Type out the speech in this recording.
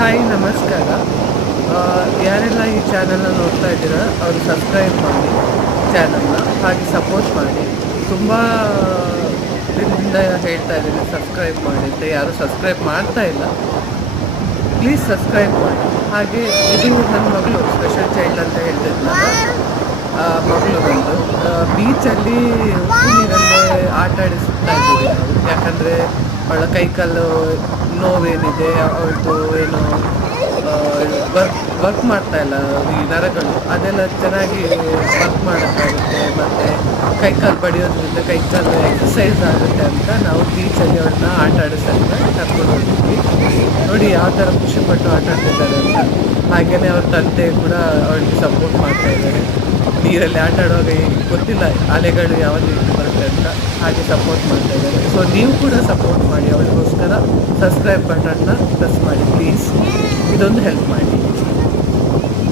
Hi ನಮಸ್ಕಾರ. ಯಾರೆಲ್ಲ ಈ ಚಾನಲ್ನ ನೋಡ್ತಾ ಇದ್ದೀರಾ ಅವರು ಸಬ್ಸ್ಕ್ರೈಬ್ ಮಾಡಿ ಚಾನಲ್ನ, ಹಾಗೆ ಸಪೋರ್ಟ್ ಮಾಡಿ. ತುಂಬ ದಿನದಿಂದ ಹೇಳ್ತಾ ಇದ್ದೀನಿ ಸಬ್ಸ್ಕ್ರೈಬ್ ಮಾಡಿ ಅಂತ, ಯಾರು ಸಬ್ಸ್ಕ್ರೈಬ್ ಮಾಡ್ತಾ ಇಲ್ಲ. ಪ್ಲೀಸ್ ಸಬ್ಸ್ಕ್ರೈಬ್ ಮಾಡಿ. ಹಾಗೆ ಇದು ನನ್ನ ಮಗಳು ಸ್ಪೆಷಲ್ ಚೈಲ್ಡ್ ಅಂತ ಹೇಳ್ತಿದ್ನಲ್ಲ, ಮಗಳು ಬಂದು ಬೀಚಲ್ಲಿ ಉಪ್ಪು ನೀರಲ್ಲೇ ಆಟ ಆಡಿಸ್ತಾ ಇದ್ದೀವಿ ನಾವು. ಯಾಕಂದರೆ ಅವಳ ಕೈಕಾಲು ನೋವೇನಿದೆ, ಅವಳದು ಏನು ವರ್ಕ್ ಮಾಡ್ತಾ ಇಲ್ಲ, ಈ ನರಗಳು ಅದೆಲ್ಲ ಚೆನ್ನಾಗಿ ವರ್ಕ್ ಮಾಡೋಕ್ಕಾಗುತ್ತೆ, ಮತ್ತು ಕೈಕಾಲು ಬಡಿಯೋದ್ರಿಂದ ಕೈಕಾಲು ಎಕ್ಸಸೈಸ್ ಆಗುತ್ತೆ ಅಂತ ನಾವು ಬೀಚಲ್ಲಿ ಅವಳನ್ನ ಆಟ ಆಡಿಸೋಕ್ಕೆ ಕರ್ಕೊಂಡು ಹೋಗಿದ್ವಿ. ನೋಡಿ ಯಾವ ಥರ ಖುಷಿಪಟ್ಟು ಆಟ ಆಡ್ತಿದ್ದಾರೆ ಅಂತ. ಹಾಗೆಯೇ ಅವ್ರ ತಂದೆ ಕೂಡ ಅವಳಿಗೆ ಸಪೋರ್ಟ್ ಮಾಡ್ತಾ ಇದ್ದಾರೆ. ನೀರಲ್ಲಿ ಆಟ ಆಡುವಾಗ ಗೊತ್ತಿಲ್ಲ ಅಲೆಗಳು ಯಾವ ರೀತಿ ಬರುತ್ತೆ ಅಂತ, ಹಾಗೆ ಸಪೋರ್ಟ್ ಮಾಡ್ತಾ ಇದ್ದಾರೆ. ಸೊ ನೀವು ಕೂಡ ಸಪೋರ್ಟ್ ಮಾಡಿ, ಅವಳಿಗೋಸ್ಕರ ಸಬ್ಸ್ಕ್ರೈಬ್ ಬಟನ್ನ ಪ್ರೆಸ್ ಮಾಡಿ ಪ್ಲೀಸ್. ಇದೊಂದು ಹೆಲ್ಪ್ ಮಾಡಿ.